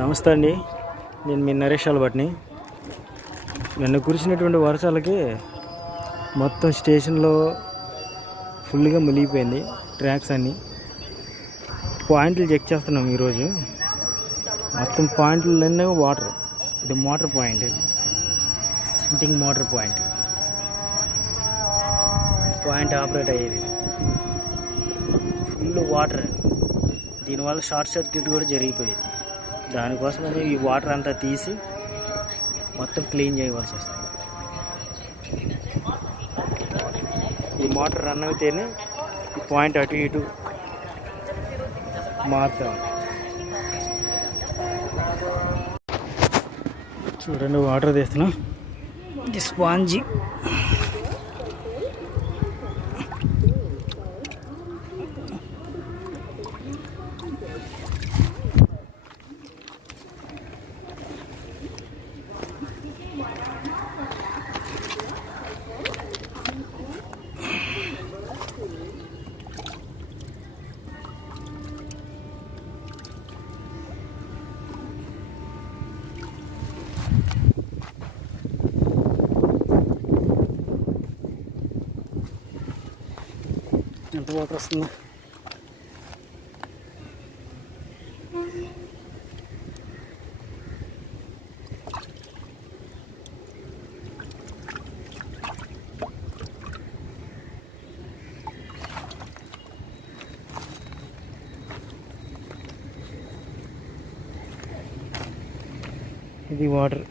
నమస్తే అండి, నేను మీ నరేష్ అలబట్ని. నిన్న కురిసినటువంటి వర్షాలకి మొత్తం స్టేషన్లో ఫుల్గా మునిగిపోయింది. ట్రాక్స్ అన్నీ పాయింట్లు చెక్ చేస్తున్నాం ఈరోజు. మొత్తం పాయింట్లన్నీ వాటర్. ఇది మోటార్ పాయింట్, సింటింగ్ మోటార్ పాయింట్ ఆపరేట్ అయ్యేది. ఫుల్ వాటర్, దీనివల్ల షార్ట్ సర్క్యూట్ కూడా జరిగిపోయింది. దానికోసమని ఈ వాటర్ అంతా తీసి మొత్తం క్లీన్ చేయవలసి వస్తుంది. ఈ మోటార్ రన్ అయితేనే ఈ పాయింట్ అటు ఇటు మారుతాం. చూడండి, వాటర్ తీస్తున్నాం. ఇది స్పాంజీ. ఎంత వాటర్ వస్తుందో. ఇది వాటర్.